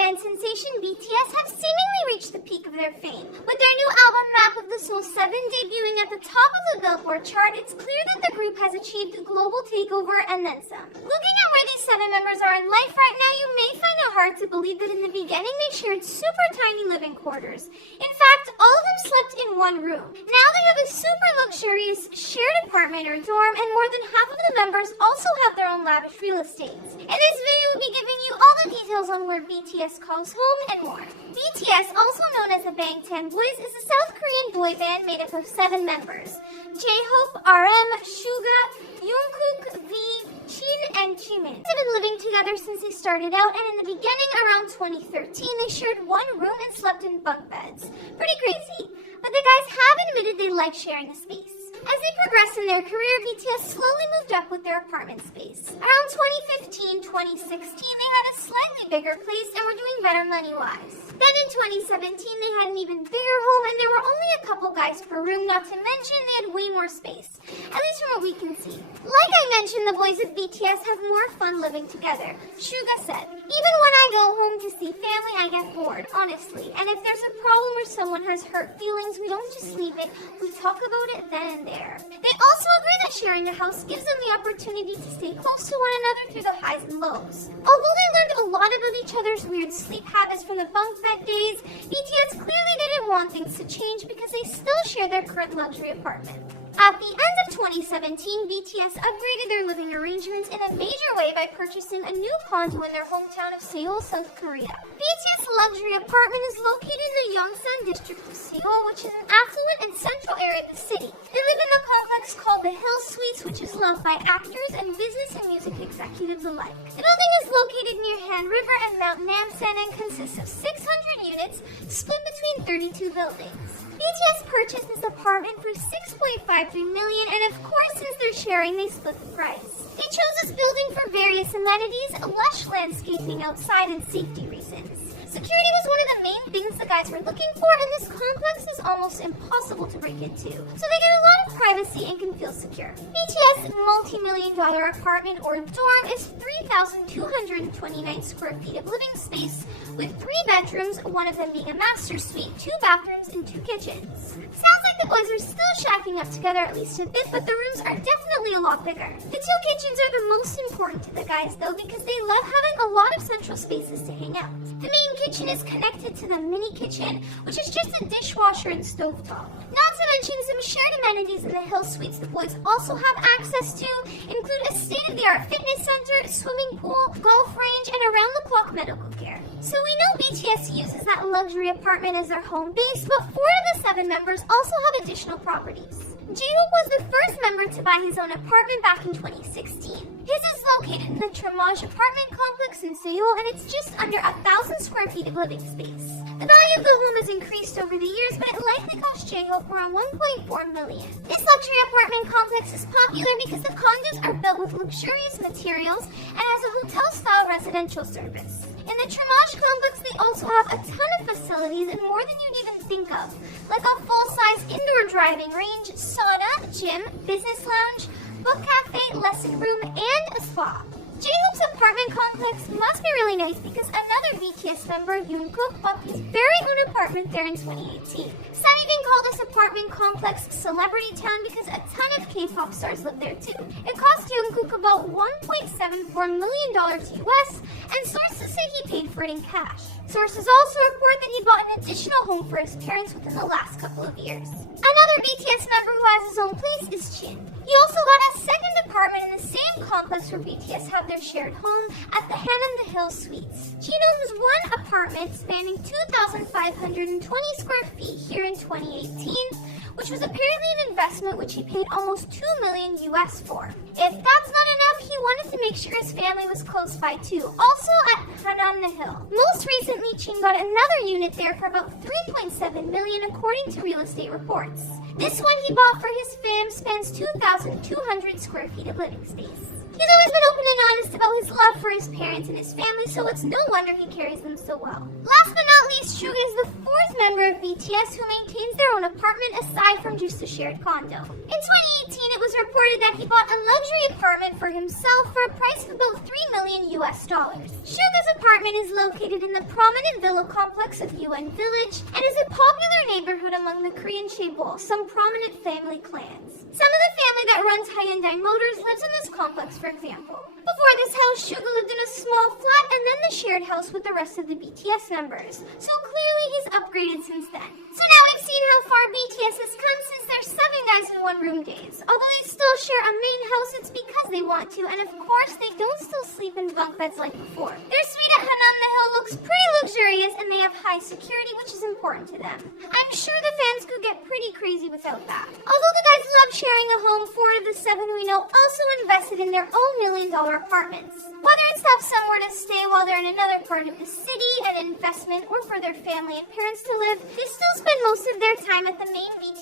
band sensation BTS have seemingly reached the peak of their fame. With their new album Map of the Soul 7 debuting at the top of the Billboard chart, it's clear that the group has achieved a global takeover and then some. Looking at where these 7 members are in life right now, you may find it hard to believe that in the beginning they shared super tiny living quarters. In fact, all of them slept in one room. Now they have a super luxurious shared apartment or dorm, and more than half of the members also have their own lavish real estates. In this video, we'll be giving you all the details on where BTS calls home and more. BTS, also known as the Bangtan Boys, is a South Korean boy band made up of 7 members: J-Hope, RM, Suga, Jungkook, V, Jin, and Jimin. They've been living together since they started out, and in the beginning, around 2013, they shared one room and slept in bunk beds. Pretty crazy, but the guys have admitted they like sharing a space. As they progressed in their career, BTS slowly moved up with their apartment space. Around 2015-2016, they had a slightly bigger place and were doing better money-wise. Then in 2017, they had an even bigger home, and there were only a couple guys per room, not to mention they had way more space, at least from what we can see. Like I mentioned, the boys of BTS have more fun living together. Suga said, "Even when I go home to see family, I get bored, honestly. And if there's a problem or someone has hurt feelings, we don't just leave it, we talk about it then and there." They also agree that sharing a house gives them the opportunity to stay close to one another through the highs and lows. Although they learned a lot about each other's weird sleep habits from the bunk bed days, BTS clearly didn't want things to change because they still share their current luxury apartment. At the end of 2017, BTS upgraded their living arrangements in a major way by purchasing a new condo in their hometown of Seoul, South Korea. BTS' luxury apartment is located in the Yongsan district of Seoul, which is an affluent and central area of the city. They live in a complex called the Hill Suites, which is loved by actors and business and music executives alike. The building is located near Han River and Mount Namsan and consists of 600 units split between 32 buildings. BTS purchased this apartment for $6.53 million, and of course, since they're sharing, they split the price. They chose this building for various amenities, lush landscaping outside, and safety reasons. Security was one of the main things the guys were looking for, and this complex is almost impossible to break into, so they get a lot of privacy and can feel secure. BTS' multi-million-dollar apartment or dorm is 3,229 square feet of living space with 3 bedrooms, one of them being a master suite, 2 bathrooms, and 2 kitchens. Sounds like the boys are still shacking up together at least a bit, but the rooms are definitely a lot bigger. The 2 kitchens are the most important to the guys though, because they love having a lot of central spaces to hang out. The main kitchen is connected to the mini kitchen, which is just a dishwasher and stovetop. Not to mention some shared amenities in the Hill Suites the boys also have access to include a state-of-the-art fitness center, swimming pool, golf range, and around-the-clock medical care. So we know BTS uses that luxury apartment as their home base, but 4 of the 7 members also have additional properties. J-Hope was the first member to buy his own apartment back in 2016. His is located in the Tramage apartment complex in Seoul, and it's just under 1,000 square feet of living space. The value of the home has increased over the years, but it likely cost J-Hope around $1.4 million. This luxury apartment complex is popular because the condos are built with luxurious materials and has a hotel-style residential service. In the Tramage complex, they also have a ton of facilities and more than you'd even think of, like a full-size indoor driving range, sauna, gym, business lounge, book cafe, lesson room, and a spa. J-Hope's apartment complex must be really nice because another BTS member, Jungkook, bought his very own apartment there in 2018. Some even call this apartment complex Celebrity Town because a ton of K-pop stars live there too. It cost Jungkook about $1.74 million US, and sources say he paid for it in cash. Sources also report that he bought an additional home for his parents within the last couple of years. Another BTS member who has his own place is Jin. He also got a second apartment in the same complex where BTS have their shared home at the Han on the Hill Suites. Jin owns one apartment spanning 2,520 square feet here in 2018, which was apparently an investment which he paid almost $2 million US for. If that's not enough, he wanted to make sure his family was close by too, also at Hanan the Hill. Most recently, Jin got another unit there for about $3.7 million according to real estate reports. This one he bought for his fam spans 2,200 square feet of living space. He's always been open and honest about his love for his parents and his family, so it's no wonder he carries them so well. Last but not least, Suga is the fourth member of BTS who maintains their own apartment aside from just a shared condo. In 2018, it was reported that he bought a luxury apartment for himself for a price of about $3 million US. Suga's apartment is located in the prominent villa complex of UN Village and is a popular neighborhood among the Korean Chaebol, some prominent family clans. Some of the family that runs Hyundai Motors lives in this complex, for example. Before this house, Suga lived in a small flat and then the shared house with the rest of the BTS members. So clearly he's upgraded since then. So now we've seen how far BTS has come since their 7 guys in one room days. Although they still share a main house, it's because they want to, and of course they don't still sleep in bunk beds like before. Their suite at Hanam the Hill looks pretty luxurious and they have high security, which is important to them. I'm sure the fans could get pretty crazy without that. Although the guys love sharing a home, 4 of the 7 we know also invested in their own $1 million apartments. Whether it's to have somewhere to stay while they're in another part of the city, an investment, or for their family and parents to live, they still spend most of their time at the main BTS